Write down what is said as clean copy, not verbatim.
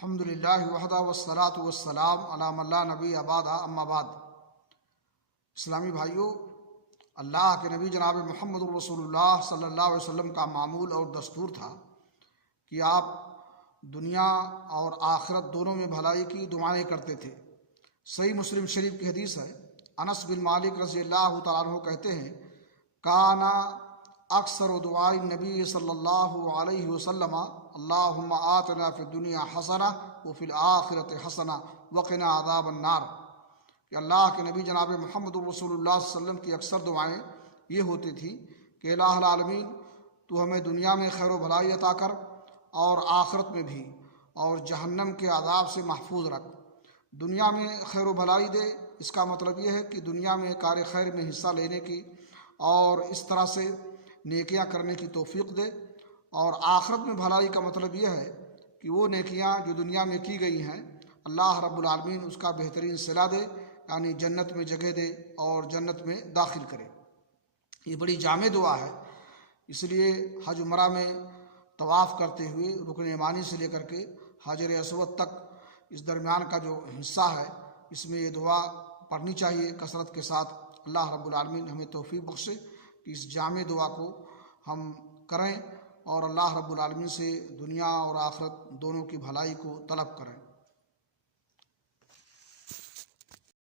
الحمد للہ وحدہ والصلاة والسلام علی من لا نبی بعدہ اما بعد۔ اسلامی بھائیوں، اللہ کے نبی جناب محمد رسول اللہ صلی اللہ علیہ وسلم کا معمول اور دستور تھا کہ آپ دنیا اور آخرت دونوں میں بھلائی کی دعائیں کرتے تھے۔ صحیح مسلم شریف کی حدیث ہے، انس بن مالک رضی اللہ تعالیٰ عنہ کہتے ہیں، کانا اکثر دعاء نبی صلی اللہ علیہ وسلم اللہم آتنا فی الدنیا حسنہ وفی الآخرۃ حسنہ وقنا عذاب النار، کہ اللہ کے نبی جناب محمد رسول اللہ صلی اللہ علیہ وسلم کی اکثر دعائیں یہ ہوتی تھیں کہ الہ العالمین تو ہمیں دنیا میں خیر و بھلائی عطا کر اور آخرت میں بھی، اور جہنم کے عذاب سے محفوظ رکھ۔ دنیا میں خیر و بھلائی دے، اس کا مطلب یہ ہے کہ دنیا میں کار خیر میں حصہ لینے کی اور اس طرح سے نیکیاں کرنے کی توفیق دے، اور آخرت میں بھلائی کا مطلب یہ ہے کہ وہ نیکیاں جو دنیا میں کی گئی ہیں اللہ رب العالمین اس کا بہترین صلہ دے، یعنی جنت میں جگہ دے اور جنت میں داخل کرے۔ یہ بڑی جامع دعا ہے، اس لیے حج عمرہ میں طواف کرتے ہوئے رکن یمانی سے لے کر کے حجر اسود تک اس درمیان کا جو حصہ ہے، اس میں یہ دعا پڑھنی چاہیے کثرت کے ساتھ۔ اللہ رب العالمین ہمیں توفیق بخشے کہ اس جامع دعا کو ہم کریں اور اللہ رب العالمین سے دنیا اور آخرت دونوں کی بھلائی کو طلب کریں۔